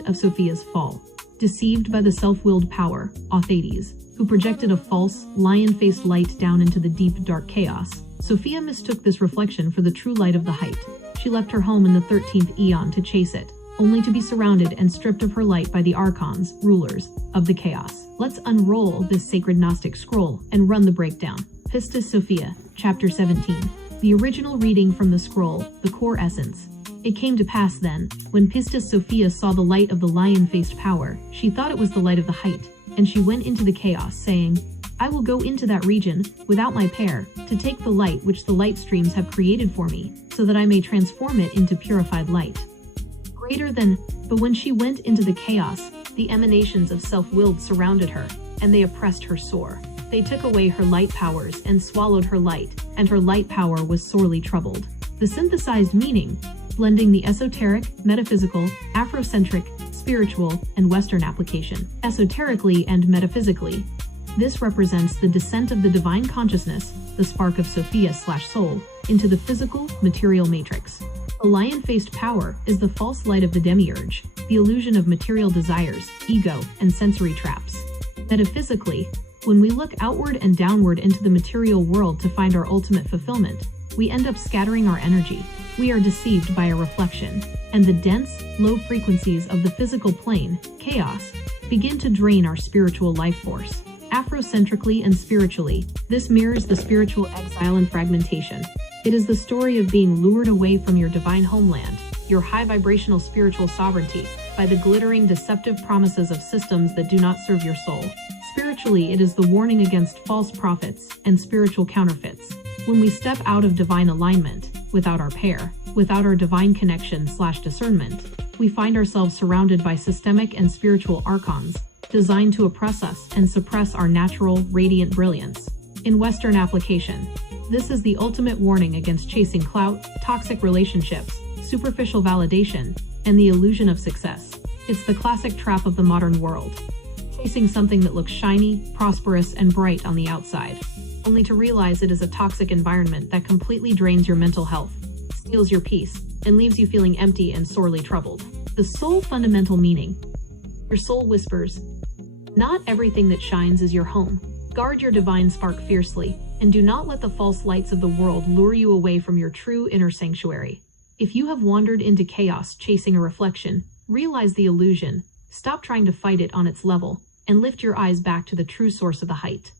moment of Sophia's fall. Deceived by the self-willed power, Authades, who projected a false, lion-faced light down into the deep, dark chaos, Sophia mistook this reflection for the true light of the height. She left her home in the 13th eon to chase it, only to be surrounded and stripped of her light by the archons, rulers of the chaos. Let's unroll this sacred Gnostic scroll and run the breakdown. Pistis Sophia, Chapter 17. The original reading from the scroll, the core essence. It came to pass then, when Pistis Sophia saw the light of the lion-faced power, she thought it was the light of the height, and she went into the chaos, saying, I will go into that region, without my pair, to take the light which the light streams have created for me, so that I may transform it into purified light. Greater than, but when she went into the chaos, the emanations of self-willed surrounded her, and they oppressed her sore. They took away her light powers and swallowed her light, and her light power was sorely troubled. The synthesized meaning, blending the esoteric, metaphysical, Afrocentric, spiritual, and Western application, esoterically and metaphysically. This represents the descent of the divine consciousness, the spark of Sophia/soul, into the physical, material matrix. The lion-faced power is the false light of the demiurge, the illusion of material desires, ego, and sensory traps. Metaphysically, when we look outward and downward into the material world to find our ultimate fulfillment, we end up scattering our energy. We are deceived by a reflection, and the dense, low frequencies of the physical plane, chaos, begin to drain our spiritual life force. Afrocentrically and spiritually, this mirrors the spiritual exile and fragmentation. It is the story of being lured away from your divine homeland, your high vibrational spiritual sovereignty, by the glittering, deceptive promises of systems that do not serve your soul. Spiritually, it is the warning against false prophets and spiritual counterfeits. When we step out of divine alignment, without our pair, without our divine connection/discernment, we find ourselves surrounded by systemic and spiritual archons, designed to oppress us and suppress our natural, radiant brilliance. In Western application, this is the ultimate warning against chasing clout, toxic relationships, superficial validation, and the illusion of success. It's the classic trap of the modern world. Chasing something that looks shiny, prosperous, and bright on the outside, only to realize it is a toxic environment that completely drains your mental health, steals your peace, and leaves you feeling empty and sorely troubled. The soul fundamental meaning. Your soul whispers, not everything that shines is your home. Guard your divine spark fiercely, and do not let the false lights of the world lure you away from your true inner sanctuary. If you have wandered into chaos chasing a reflection, realize the illusion, stop trying to fight it on its level, and lift your eyes back to the true source of the height.